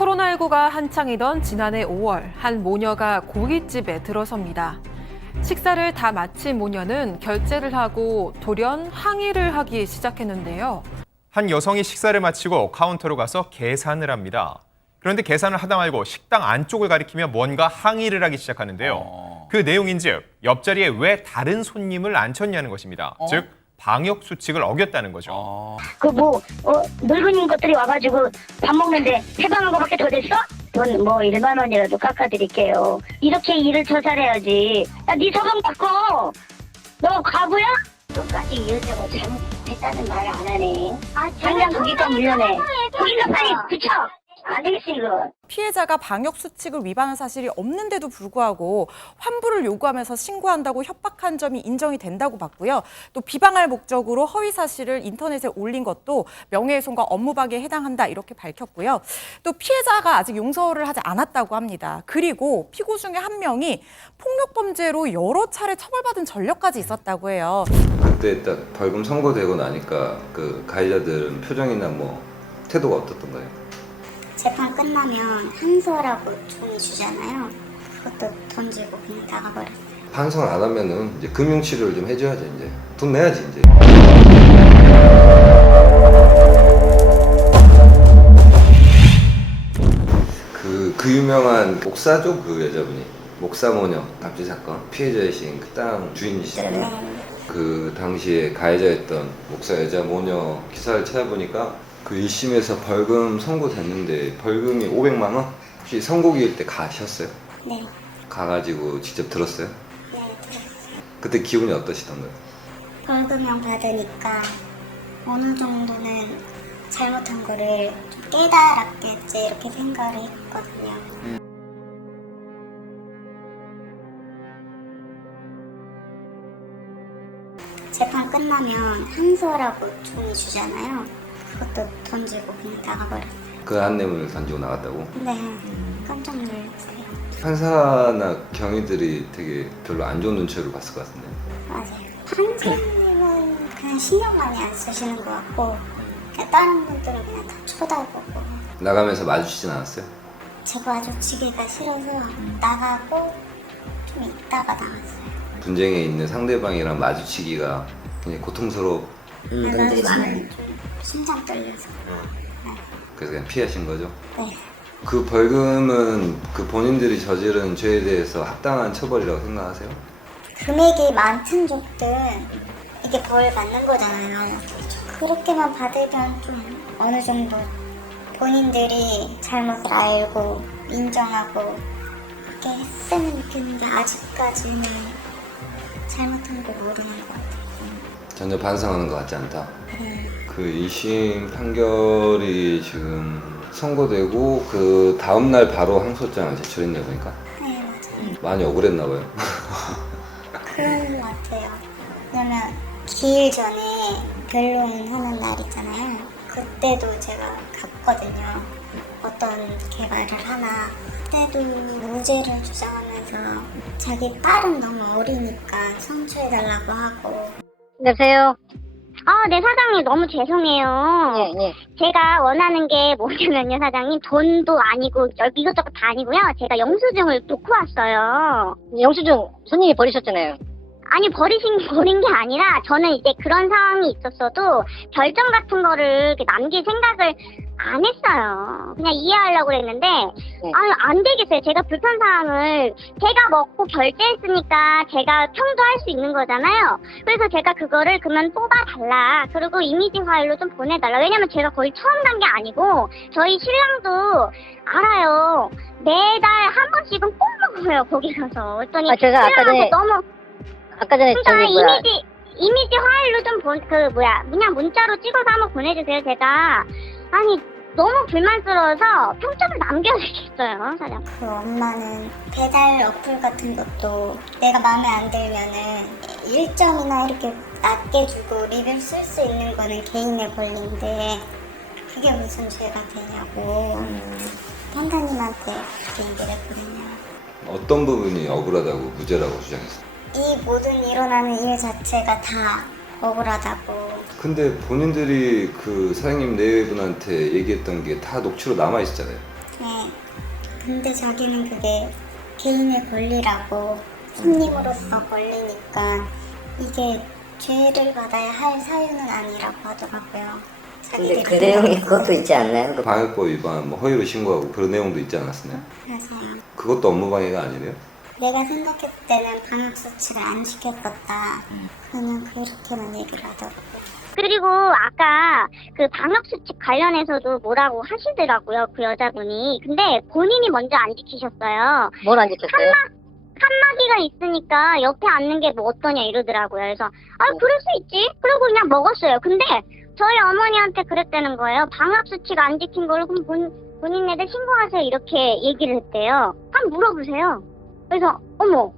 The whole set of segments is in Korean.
코로나19가 한창이던 지난해 5월 한 모녀가 고깃집에 들어섭니다. 식사를 다 마친 모녀는 결제를 하고 돌연 항의를 하기 시작했는데요. 한 여성이 식사를 마치고 카운터로 가서 계산을 합니다. 그런데 계산을 하다 말고 식당 안쪽을 가리키며 뭔가 항의를 하기 시작하는데요. 그 내용인즉 옆자리에 왜 다른 손님을 앉혔냐는 것입니다. 즉 방역 수칙을 어겼다는 거죠. 늙은 것들이 와가지고 밥 먹는데 해방한 거밖에 더 됐어? 돈 뭐 1만 원이라도 깎아드릴게요. 이렇게 일을 처살해야지. 야, 네 서방 바꿔. 너 과부야? 끝까지 이어져고 잘못했다는 말을 안 하네. 당장 고기값 물려내. 고기값 빨리 붙여. 안 되겠어 이거. 피해자가 방역 수칙을 위반한 사실이 없는데도 불구하고 환불을 요구하면서 신고한다고 협박한 점이 인정이 된다고 봤고요. 또 비방할 목적으로 허위 사실을 인터넷에 올린 것도 명예훼손과 업무방해에 해당한다 이렇게 밝혔고요. 또 피해자가 아직 용서를 하지 않았다고 합니다. 그리고 피고 중에 한 명이 폭력범죄로 여러 차례 처벌받은 전력까지 있었다고 해요. 그때 딱 벌금 선고되고 나니까 그 가해자들은 표정이나 뭐 태도가 어떻던가요? 재판 끝나면 항소라고 종이 주잖아요. 그것도 던지고 그냥 나가버렸어요. 반성 안 하면은 이제 금융치료를 좀 해줘야지 이제 돈 내야지 이제. 그 유명한 목사죠 그 여자분이 목사모녀 납치 사건 피해자이신 그 땅 주인이시잖아요. 그 당시에 가해자였던 목사 여자 모녀 기사를 찾아보니까 그 1심에서 벌금 선고됐는데 벌금이 500만 원? 혹시 선고기일 때 가셨어요? 네. 가가지고 직접 들었어요? 네, 들었어요. 그때 기분이 어떠시던가요? 벌금형 받으니까 어느 정도는 잘못한 거를 좀 깨달았겠지 이렇게 생각을 했거든요. 재판 끝나면 항소라고 종이 주잖아요. 그것도 던지고 그냥 나가버렸어요. 그 안내문을 던지고 나갔다고? 네, 깜짝 놀랐어요. 판사나 경위들이 되게 별로 안 좋은 눈치로 봤을 것 같은데. 맞아요. 판사님은 그냥 신경 많이 안 쓰시는 것 같고 그냥 다른 분들은 그냥 다 쳐다보고 나가면서 마주치진 않았어요? 제가 마주치기가 싫어서 나가고 좀 있다가 나갔어요. 분쟁에 있는 상대방이랑 마주치기가 굉장히 고통스러운 분들이 많아요. 심장 떨려서. 그래서 그냥 피하신 거죠? 네. 그 벌금은 그 본인들이 저지른 죄에 대해서 합당한 처벌이라고 생각하세요? 금액이 많든 적든 이게 벌 받는 거잖아요. 그렇게만 받으면 좀 어느 정도 본인들이 잘못을 알고 인정하고 그렇게 했으면 좋겠는데 아직까지는 잘못한 걸 모르는 것 같아요. 전혀 반성하는 것 같지 않다. 그 2심 판결이 지금 선고되고 그 다음날 바로 항소장을 제출했나 보니까 네, 맞아요. 많이 억울했나 봐요. 그런 것 같아요. 왜냐면 기일 전에 변론하는 날 있잖아요. 그때도 제가 갔거든요. 어떤 개발을 하나. 그때도 무죄를 주장하면서 자기 딸은 너무 어리니까 성추해달라고 하고. 여보세요? 네, 사장님 너무 죄송해요. 네. 제가 원하는 게 뭐냐면요, 사장님. 돈도 아니고 이것저것 다 아니고요. 제가 영수증을 놓고 왔어요. 영수증 손님이 버리셨잖아요. 아니, 버린 게 아니라 저는 이제 그런 상황이 있었어도 결정 같은 거를 남길 생각을 안 했어요. 그냥 이해하려고 했는데 안 되겠어요. 제가 불편사항을 제가 먹고 결제했으니까 제가 평도할 수 있는 거잖아요. 그래서 제가 그거를 그러면 뽑아달라. 그리고 이미지 파일로 좀 보내달라. 왜냐면 제가 거의 처음 간 게 아니고 저희 신랑도 알아요. 매달 한 번씩은 꼭 먹어요. 거기 가서. 그랬더니 제가 아까 전에 그러니까 이미지 파일로 좀 그냥 문자로 찍어서 한번 보내주세요. 제가 아니 너무 불만스러워서 평점을 남겨야겠어요, 사장. 그 엄마는 배달 어플 같은 것도 내가 마음에 안 들면은 1점이나 이렇게 낮게 주고 리뷰 쓸 수 있는 거는 개인의 권리인데 그게 무슨 죄가 되냐고 판사님한테 그렇게 얘기를 했거든요. 어떤 부분이 억울하다고 무죄라고 주장했어요? 이 모든 일어나는 일 자체가 다 억울하다고. 근데 본인들이 그 사장님 네 분한테 얘기했던 게 다 녹취로 남아 있었잖아요. 네. 근데 자기는 그게 개인의 권리라고 손님으로서 권리니까 이게 죄를 받아야 할 사유는 아니라고 하더라고요. 근데 자기들이. 그 내용이 그것도 있지 않나요? 방역법 위반, 뭐 허위로 신고하고 그런 내용도 있지 않았었나요? 맞아요. 그것도 업무방해가 아니네요? 내가 생각했을 때는 방역수칙을 안 지켰었다. 그냥 그렇게만 얘기를 하더라고요. 그리고 아까 그 방역수칙 관련해서도 뭐라고 하시더라고요, 그 여자분이. 근데 본인이 먼저 안 지키셨어요. 뭘 안 지켰어요? 칸막이가 있으니까 옆에 앉는 게 뭐 어떠냐 이러더라고요. 그래서 그럴 수 있지. 그러고 그냥 먹었어요. 근데 저희 어머니한테 그랬다는 거예요. 방역수칙 안 지킨 걸로 그럼 본인네들 신고하세요 이렇게 얘기를 했대요. 한번 물어보세요. 그래서 어머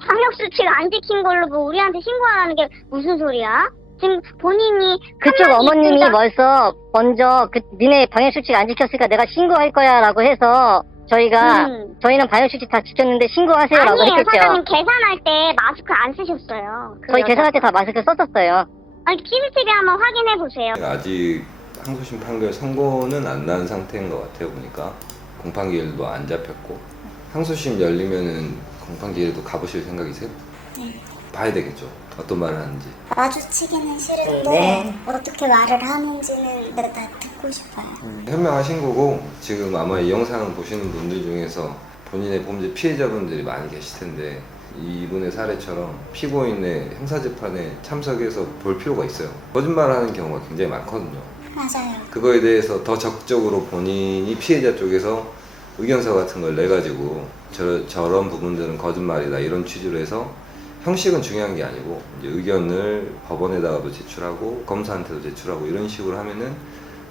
방역수칙 안 지킨 걸로 뭐 우리한테 신고하라는 게 무슨 소리야? 지금 본인이 그쪽 칸막이 어머님이 있으니까 벌써 먼저 니네 방역수칙 안 지켰으니까 내가 신고할 거야 라고 해서 저희는 방역수칙 다 지켰는데 신고하세요 라고 아니에요. 했겠죠. 사장님 계산할 때 마스크 안 쓰셨어요. 그 저희 여자. 계산할 때 다 마스크 썼었어요. 아니 CCTV 한번 확인해 보세요. 아직 항소심 판결 선고는 안 난 상태인 것 같아요. 보니까 공판기일도 안 잡혔고 항소심 열리면은 공판기일도 가보실 생각이세요? 네. 봐야 되겠죠. 어떤 말을 하는지. 마주치기는 싫은데 네. 어떻게 말을 하는지는 나 듣고 싶어요. 현명하신 거고 지금 아마 이 영상을 보시는 분들 중에서 본인의 범죄 피해자분들이 많이 계실 텐데 이분의 사례처럼 피고인의 형사재판에 참석해서 볼 필요가 있어요. 거짓말하는 경우가 굉장히 많거든요. 맞아요. 그거에 대해서 더 적극적으로 본인이 피해자 쪽에서 의견서 같은 걸 내가지고 저런 부분들은 거짓말이다 이런 취지로 해서 형식은 중요한 게 아니고 이제 의견을 법원에다가도 제출하고 검사한테도 제출하고 이런 식으로 하면은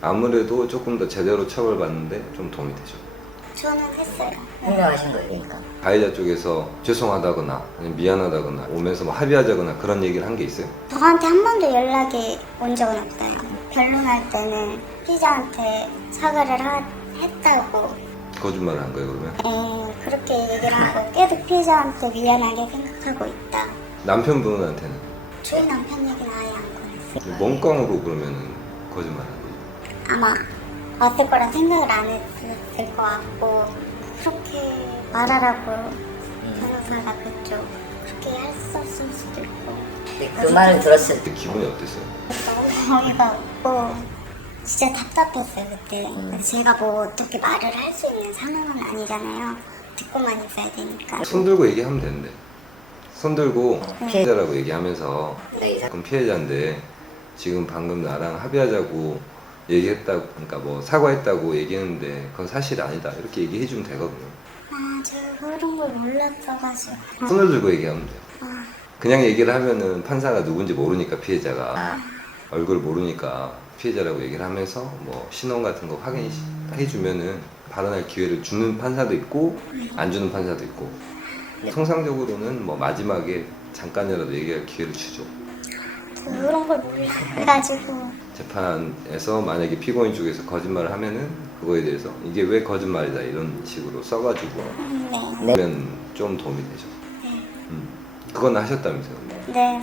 아무래도 조금 더 제대로 처벌받는데 좀 도움이 되죠. 저는 했어요. 분명하신 거예요, 그러니까. 가해자 쪽에서 죄송하다거나 아니면 미안하다거나 오면서 뭐 합의하자거나 그런 얘기를 한 게 있어요? 저한테 한 번도 연락이 온 적은 없어요. 변론할 때는 피자한테 사과를 했다고 거짓말을 한 거예요 그러면? 그렇게 얘기를 하고 계속 피자한테 미안하게 생각하고 있다. 남편분한테는? 저희 남편 얘기는 아예 안 꺼냈어요. 멍광으로 그러면은 거짓말한 거예요. 아마 왔을 거라 생각을 안 했을 것 같고 그렇게 말하라고 변호사가 그쪽 그렇게 했었을 수도 있고 그 말을 들었을 때 그때 기분이 어땠어요? 너무 어이가 없고 진짜 답답했어요 그때. 제가 뭐 어떻게 말을 할 수 있는 상황은 아니잖아요. 듣고만 있어야 되니까. 손 들고 얘기하면 되는데 손 들고 피해자라고 얘기하면서 그럼 피해자인데 지금 방금 나랑 합의하자고 얘기했다고 그러니까 뭐 사과했다고 얘기했는데 그건 사실 아니다 이렇게 얘기해 주면 되거든요. 아 제가 그런 걸 몰랐어가지고. 손을 들고 얘기하면 돼요. 그냥 얘기를 하면은 판사가 누군지 모르니까 피해자가 얼굴 모르니까 피해자라고 얘기를 하면서 뭐 신원 같은 거 확인해 주면은 발언할 기회를 주는 판사도 있고 안 주는 판사도 있고 통상적으로는 뭐 마지막에 잠깐이라도 얘기할 기회를 주죠. 그런 걸 몰라가지고. 재판에서 만약에 피고인 쪽에서 거짓말을 하면은 그거에 대해서 이게 왜 거짓말이다 이런 식으로 써가지고 네. 하면 좀 도움이 되죠. 그건 하셨다면서요? 네.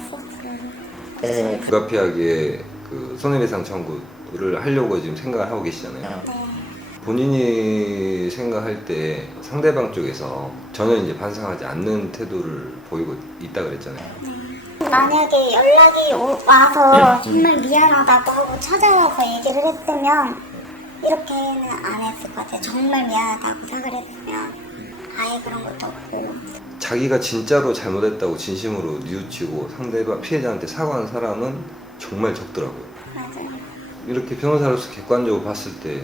그래서 이제 불가피하게 그 손해배상 청구를 하려고 지금 생각을 하고 계시잖아요. 네. 본인이 생각할 때 상대방 쪽에서 전혀 이제 반성하지 않는 태도를 보이고 있다 그랬잖아요. 만약에 연락이 와서 정말 미안하다고 하고 찾아와서 얘기를 했으면 이렇게는 안 했을 것 같아요. 정말 미안하다고 사과를 했으면 아예 그런 것도 없고. 자기가 진짜로 잘못했다고 진심으로 뉘우치고 상대방 피해자한테 사과한 사람은 정말 적더라고요. 맞아요. 이렇게 변호사로서 객관적으로 봤을 때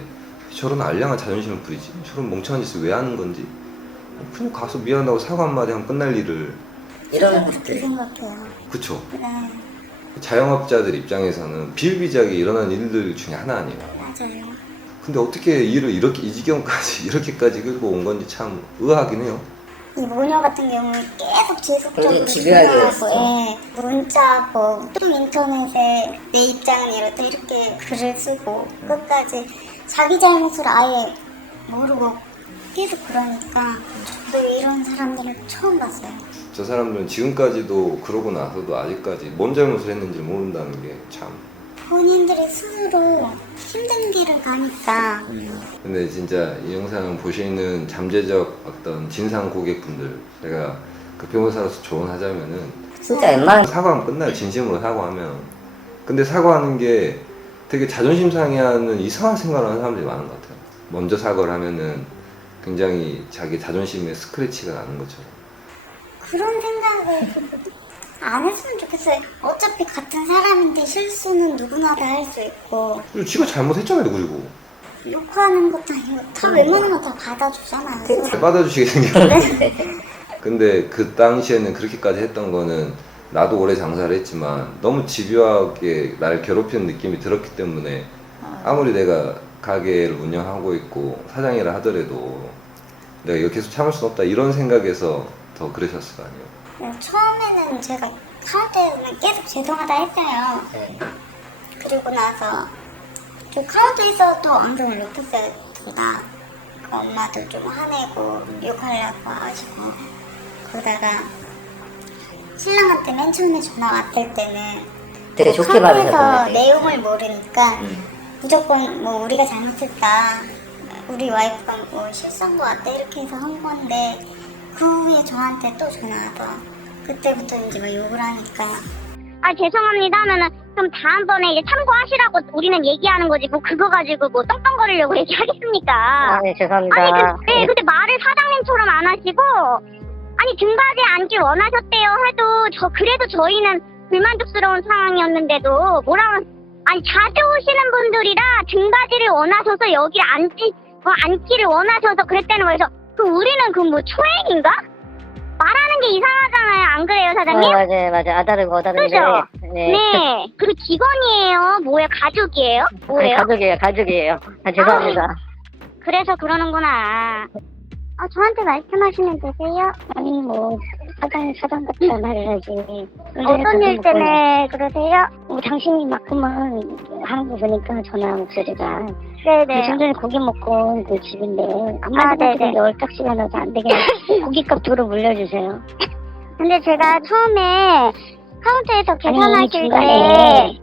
저런 알량한 자존심을 부리지? 저런 멍청한 짓을 왜 하는 건지? 그냥 가서 미안하다고 사과 한마디 하면 끝날 일을. 이런 그렇게 것들 생각해요. 그쵸? 네. 자영업자들 입장에서는 비일비재하게 일어나는 일들 중에 하나 아니에요. 맞아요. 근데 어떻게 일을 이렇게 이 지경까지 이렇게까지 끌고 온 건지 참 의아하긴 해요. 이 모녀 같은 경우는 계속 지속적으로 굉장히 집요하게 전화하고, 예, 문자 뭐 또 인터넷에 내 입장은 이렇다 이렇게 글을 쓰고 끝까지 자기 잘못을 아예 모르고 계속 그러니까 저도 이런 사람들을 처음 봤어요. 저 사람들은 지금까지도 그러고 나서도 아직까지 뭔 잘못을 했는지 모른다는 게 참 본인들이 스스로 힘든 길을 가니까 근데 진짜 이 영상 보시는 잠재적 어떤 진상 고객분들, 제가 그 변호사로서 조언하자면은 진짜 웬만한 사과하면 끝나요. 진심으로 사과하면. 근데 사과하는 게 되게 자존심 상해하는 이상한 생각을 하는 사람들이 많은 것 같아요. 먼저 사과를 하면은 굉장히 자기 자존심에 스크래치가 나는 것처럼. 그런 생각을 안 했으면 좋겠어요. 어차피 같은 사람인데 실수는 누구나 다 할 수 있고 그리고 지가 잘못했잖아요, 그리고. 욕하는 것도 아니고 다 웬만하면 다 받아주잖아요. 잘 받아주시게 생겼는데. 근데 그 당시에는 그렇게까지 했던 거는 나도 오래 장사를 했지만 너무 집요하게 나를 괴롭히는 느낌이 들었기 때문에 아무리 내가 가게를 운영하고 있고 사장이라 하더라도 내가 이거 계속 참을 수 없다 이런 생각에서 더 그러셨을 거 아니에요. 처음에는 제가 카운터에서는 계속 죄송하다 했어요. 그리고 나서 그 카운터에서도 언성을 높였어요. 둘 다. 그 엄마도 좀 화내고 욕하려고 하시고 그러다가 신랑한테 맨 처음에 전화 왔을 때는 되게 좋게 카운터에서 받으셨던데. 내용을 모르니까 무조건 뭐 우리가 잘못했다, 우리 와이프가 뭐 실수한 것 같다 이렇게 해서 한 건데 그 후에 저한테 또 전화와서 그때부터 이제 막 욕을 하니까 아 죄송합니다 하면은 그럼 다음번에 이제 참고하시라고 우리는 얘기하는 거지 뭐 그거 가지고 뭐 떵떵거리려고 얘기하겠습니까? 아, 네, 죄송합니다. 아니 근데 말을 사장님처럼 안 하시고 아니 등받이에 앉길 원하셨대요 해도 그래도 저희는 불만족스러운 상황이었는데도 뭐라고 아니 자주 오시는 분들이라 등받이를 원하셔서 여기 앉기를 원하셔서 그랬다는 거에서 그 우리는 그 뭐 초행인가? 말하는 게 이상하잖아요. 안 그래요, 사장님? 맞아요. 아다르고 어다른데. 그죠? 네. 네. 그리고 직원이에요? 뭐예요? 가족이에요? 뭐예요? 가족이에요. 아, 죄송합니다. 그래서 그러는구나. 저한테 말씀하시면 되세요? 아니 뭐 사장 같은 말을 하지. 어떤 일 때문에 그러세요? 당신이만큼은 하는 거 보니까 전화 목소리가 네네. 좀 전에 고기 먹고 온 그 집인데 네네. 한마디도 얼딱지가 나서 안 되겠네. 고깃값 도로 물려주세요. 근데 제가 처음에 카운터에서 계산하실 중간에 때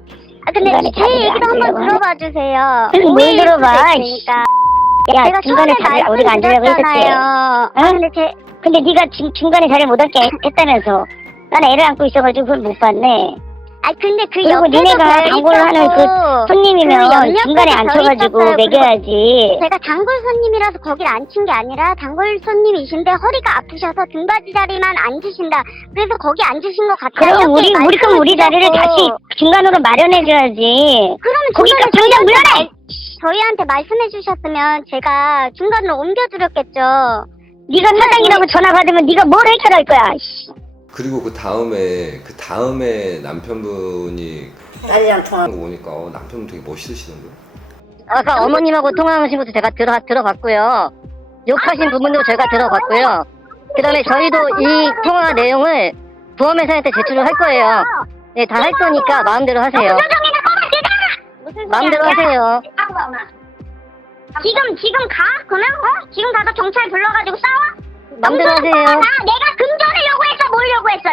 근데 중간에 제 자리를 얘기도 안 한번 주려고 들어봐 주세요. 뭘 들어봐, 그러니까 야 제가 중간에 처음에 자리 우리가 앉으려고 했었지. 말씀드렸잖아요. 근데 근데 네가 중간에 자리 못 앉게 했다면서. 난 애를 안고 있어가지고 그걸 못 봤네. 근데 그 그리고 옆에도 니네가 단골 하는 그 손님이면 옆옆에도 중간에 앉혀가지고 있었어요. 먹여야지. 제가 단골 손님이라서 거길 앉힌 게 아니라 단골 손님이신데 허리가 아프셔서 등받이 자리만 앉으신다. 그래서 거기 앉으신 것 같아요. 그럼 우리 자리를 다시 중간으로 마련해줘야지. 그러면 고깃값 당장 물러나! 저희한테 말씀해 주셨으면 제가 중간으로 옮겨드렸겠죠. 네가 사장이라고 전화 받으면 네가 뭘 해결할 거야. 그리고 그 다음에 남편분이 딸이랑 통화. 거 보니까 남편분 되게 멋있으시던데. 아까 어머님하고 통화하신 것도 제가 들어봤고요. 욕하신 부분도 제가 들어봤고요. 그 다음에 저희도 이 통화 내용을 보험회사한테 제출을 할 거예요. 네, 다 할 거니까 마음대로 하세요. 마음대로 하세요. 지금 가? 그러면 지금 가서 경찰 불러가지고 싸워? 마음대로 하세요. 내가 금전을 요구했어? 뭘 요구했어?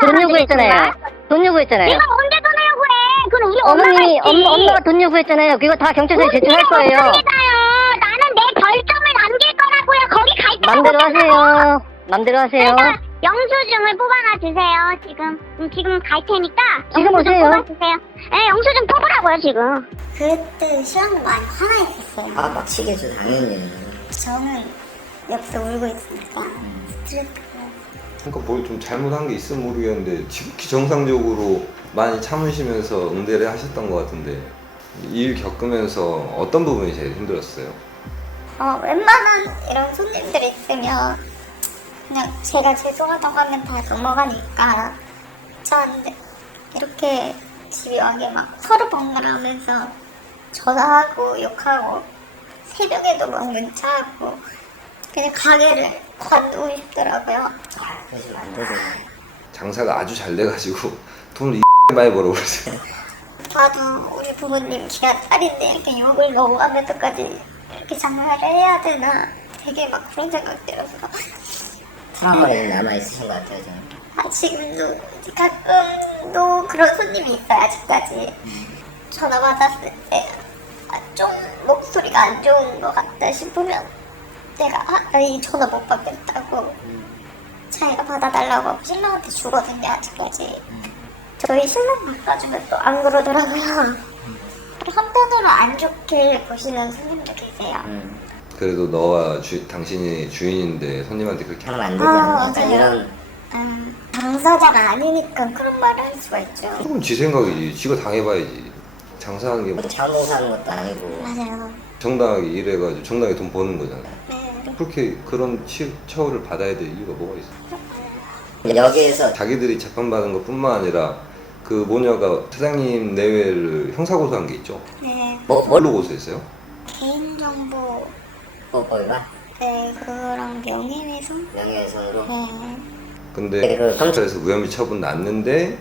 돈 요구했잖아요. 돈 요구했잖아요. 내가 언제 돈을 요구해? 그건 우리 어머님이 엄마가 있지. 엄마가 돈 요구했잖아요. 그거 다 경찰서에 제출할 거예요. 나는 내 결정을 남길 거라고요. 거기 갈 때. 마음대로 하세요. 마음대로 하세요. 그러니까 영수증을 뽑아놔 주세요. 지금 갈 테니까. 지금 영수증 오세요. 뽑아주세요. 네, 영수증 뽑으라고요 지금. 그때 시험도 많이 화나 있었어요. 아, 빡치겠죠, 당연히. 저는 옆에서 울고 있으니까 스트레스가. 그러니까 뭘 좀 잘못한 게 있으면 모르겠는데 지극히 정상적으로 많이 참으시면서 응대를 하셨던 것 같은데 이 일 겪으면서 어떤 부분이 제일 힘들었어요? 웬만한 이런 손님들이 있으면 그냥 제가 죄송하다고 하면 다 넘어가니까 저한테 이렇게 집요하게 막 서로 번갈아가면서 전화하고 욕하고 새벽에도 막 문자하고 그냥 가게를 관두고 싶더라고요. 그러시면 안 되죠. 장사가 아주 잘 돼가지고 돈을 많이 벌어버렸어요. 나도 우리 부모님 기가 딸인데 이렇게 욕을 너무 하면서까지 이렇게 장사를 해야 되나 되게 막 그런 생각 들어서 트라우마가 좀 남아있으신 것 같아요, 저는. 지금도 가끔도 그런 손님이 있어요. 아직까지 전화 받았을 때 좀 목소리가 안 좋은 것 같다 싶으면 내가 이 전화 못 받겠다고 자기가 받아달라고 하고 신랑한테 주거든요 아직까지. 저희 신랑 바꿔주면 또 안 그러더라고요. 한편으로 안 좋게 보시는 손님도 계세요. 그래도 너와 당신이 주인인데 손님한테 그렇게 하면 안 되지 않나? 약간 이런 당사자가 아니니까 그런 말을 할 수가 있죠. 조금 지 생각이지. 지가 당해봐야지. 장사하는 게 뭐 자원봉사하는 것도 아니고 맞아요. 정당하게 일해가지고 정당하게 돈 버는 거잖아. 네. 그렇게 그런 처우를 받아야 될 이유가 뭐가 있어? 여기에서 자기들이 재판받은 것뿐만 아니라 그 모녀가 사장님 내외를 형사고소한 게 있죠. 네. 뭘로 고소했어요? 개인정보 뭐가 네, 그거랑 명예훼손? 명예훼손으로 네. 근데 그 검찰에서 무혐의 처분 났는데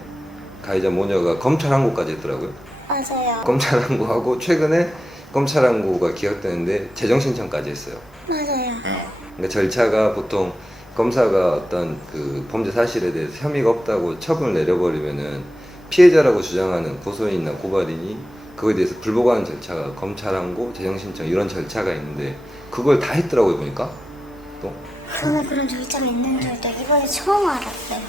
가해자 모녀가 검찰 항고까지 했더라고요. 맞아요. 검찰 항고하고 최근에 검찰 항고가 기각되는데 재정 신청까지 했어요. 맞아요. 그러니까 절차가 보통 검사가 어떤 그 범죄 사실에 대해서 혐의가 없다고 처분을 내려버리면은 피해자라고 주장하는 고소인이나 고발인이 그거에 대해서 불복하는 절차가 검찰 항고, 재정 신청 이런 절차가 있는데 그걸 다 했더라고요 보니까. 또 저는 그런 절차가 있는 줄도 이번에 처음 알았어요.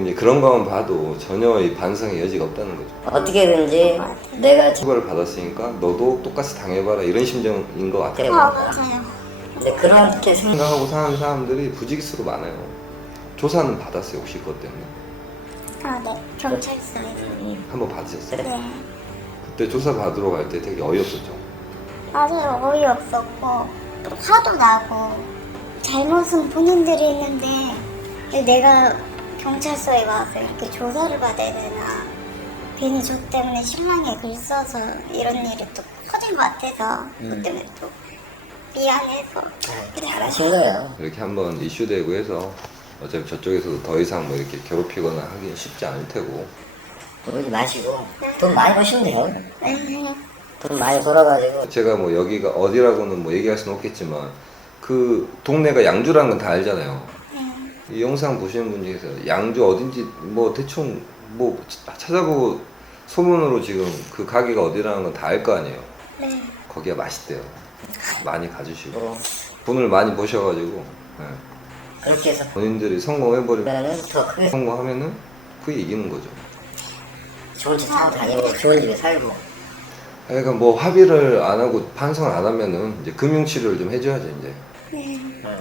이제 그런 것만 봐도 전혀 이 반성의 여지가 없다는 거죠. 어떻게든지 내가 처벌을 받았으니까 너도 똑같이 당해봐라 이런 심정인 것 같아요. 맞아요. 근데 그렇게 생각하고 사는 사람들이 부지기수로 많아요. 조사는 받았어요 혹시 그것 때문에? 네. 경찰서에서. 한번 받으셨어요? 네. 그때 조사 받으러 갈 때 되게 어이없었죠. 맞아요. 어이없었고 또 화도 나고 잘못은 본인들이 했는데 왜 내가 경찰서에 와서 이렇게 조사를 받아야 되나. 괜히 저 때문에 신랑이 글 써서 이런 일이 또 커진 것 같아서 그 때문에 또 미안해서 잘하신 거예요. 이렇게 한번 이슈되고 해서 어차피 저쪽에서도 더 이상 뭐 이렇게 괴롭히거나 하기 쉽지 않을 테고 그러지 마시고 돈 많이 버시면 돼요. 네. 돈 많이 벌어가지고 제가 뭐 여기가 어디라고는 뭐 얘기할 수는 없겠지만 그 동네가 양주라는 건 다 알잖아요. 이 영상 보시는 분 중에서 양주 어딘지 뭐 대충 뭐 찾아보고 소문으로 지금 그 가게가 어디라는 건 다 알 거 아니에요. 네. 거기가 맛있대요. 많이 가주시고 돈을 많이 버셔가지고 네. 그렇게 해서 본인들이 성공해버리면 그러면은 더 크게 성공하면은 그게 이기는 거죠. 좋은 집 사고 다니고 좋은 집에 살고 그러니까 뭐 합의를 안 하고 반성을 안 하면은 이제 금융치료를 좀 해줘야지 이제.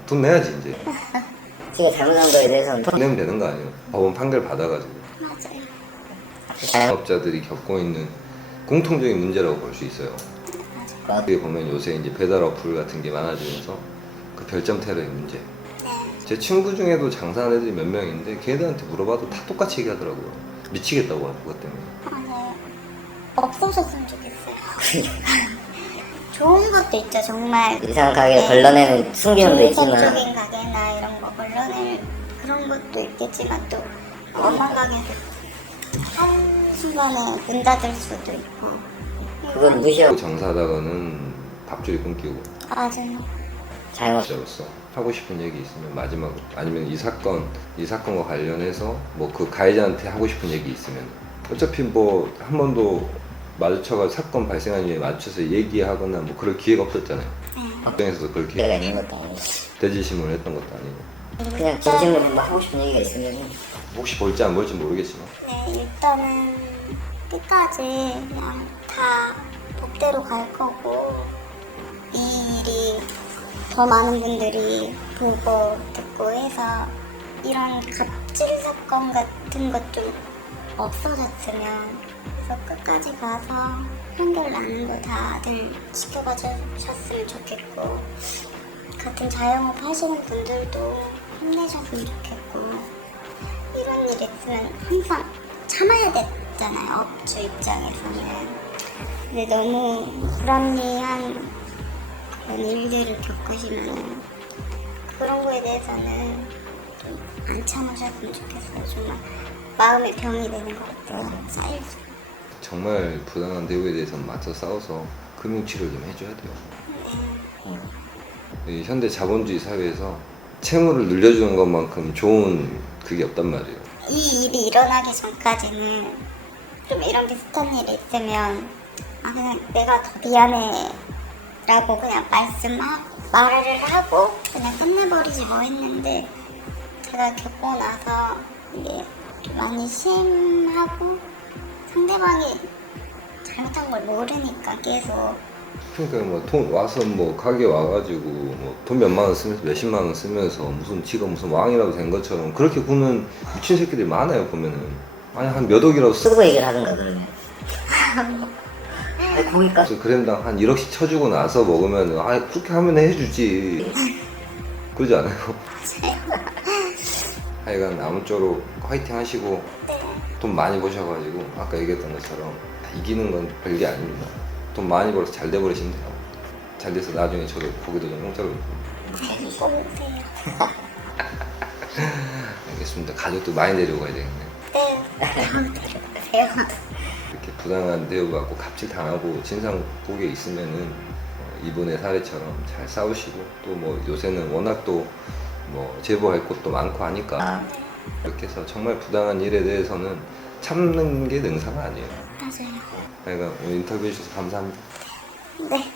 돈 내야지 이제. 지가 잘못한 거에 대해서는 돈 내면 되는 거 아니에요. 법원 판결 받아가지고. 맞아요. 자영업자들이 겪고 있는 공통적인 문제라고 볼 수 있어요. 여기 보면 요새 이제 배달 어플 같은 게 많아지면서 그 별점 테러의 문제. 제 친구 중에도 장사하는 애들이 몇 명인데 걔네들한테 물어봐도 다 똑같이 얘기하더라고요. 미치겠다고 하고 그것 때문에. 맞아요. 없어졌으면 좋겠어요. 좋은 것도 있죠, 정말. 이상한 가게를 걸러내는 숨기는 도 있지만 정석적인 가게나 이런 거 걸러낼 그런 것도 있겠지만 또 엄한 가게도 한순간에 문 닫을 수도 있고. 그건 무시하고 장사하다가는 밥줄이 끊기고 맞아요. 자영업자로서 하고 싶은 얘기 있으면 마지막으로 아니면 이 사건과 관련해서 뭐 그 가해자한테 하고 싶은 얘기 있으면 어차피 뭐 한 번도 마주쳐가 사건 발생한 이후에 마주쳐서 얘기하거나 뭐 그럴 기회가 없었잖아요. 법정에서도 그럴 기회가 내가 있는 것도 아니고 대지심을 했던 것도 아니고 그냥 진심으로 뭐 하고 싶은 얘기가 있으면 혹시 볼지 안 볼지 모르겠지만 네, 일단은 끝까지 그냥 다 법대로 갈 거고 이 일이 더 많은 분들이 보고 듣고 해서 이런 갑질 사건 같은 것 좀 없어졌으면 그래서 끝까지 가서 판결 나는 거 다들 지켜봐 주셨으면 좋겠고 같은 자영업 하시는 분들도 힘내셨으면 좋겠고 이런 일 있으면 항상 참아야 되잖아요, 업주 입장에서는. 근데 너무 불합리한 그런 일들을 겪으시면 그런 거에 대해서는 좀 안 참으셨으면 좋겠어요. 정말 마음의 병이 되는 것 같아요. 쌓일 수. 정말 부당한 대우에 대해서는 맞서 싸워서 금융치료를 좀 해줘야 돼요. 이 현대 자본주의 사회에서 채무를 늘려주는 것만큼 좋은 그게 없단 말이에요. 이 일이 일어나기 전까지는 좀 이런 비슷한 일이 있으면 아 그냥 내가 더 미안해 라고 그냥 말을 하고 그냥 끝내버리지 뭐 했는데 제가 겪고 나서 이게 좀 많이 심하고 상대방이 잘못한 걸 모르니까 계속 그러니까 뭐 돈 와서 뭐 가게 와가지고 뭐 돈 몇만 원 쓰면서 몇십만 원 쓰면서 무슨 지가 무슨 왕이라도 된 것처럼 그렇게 구는 미친 새끼들이 많아요 보면은. 아니 한 몇 억이라도 쓰고 얘기를 하든가 그러면. 고깃값 그래서 그램당 한 1억씩 쳐주고 나서 먹으면 아 그렇게 하면 해주지 그러지 않아요? 하여간 아무쪼록 화이팅 하시고 돈 많이 버셔가지고 아까 얘기했던 것처럼 이기는 건 별게 아닙니다. 돈 많이 벌어서 잘 돼버리시면 돼요. 잘 돼서 나중에 저도 고기도 좀 공짜로 뽑으세요. 알겠습니다. 가족도 많이 데리고 가야 되겠네. 네, 다음 데려오세요. 이렇게 부당한 대우받고 갑질당하고 진상국에 있으면은 이분의 사례처럼 잘 싸우시고 또 뭐 요새는 워낙 또 뭐 제보할 곳도 많고 하니까 이렇게 해서 정말 부당한 일에 대해서는 참는 게 능사가 아니에요. 맞아요. 그러니까 오늘 인터뷰해 주셔서 감사합니다. 네.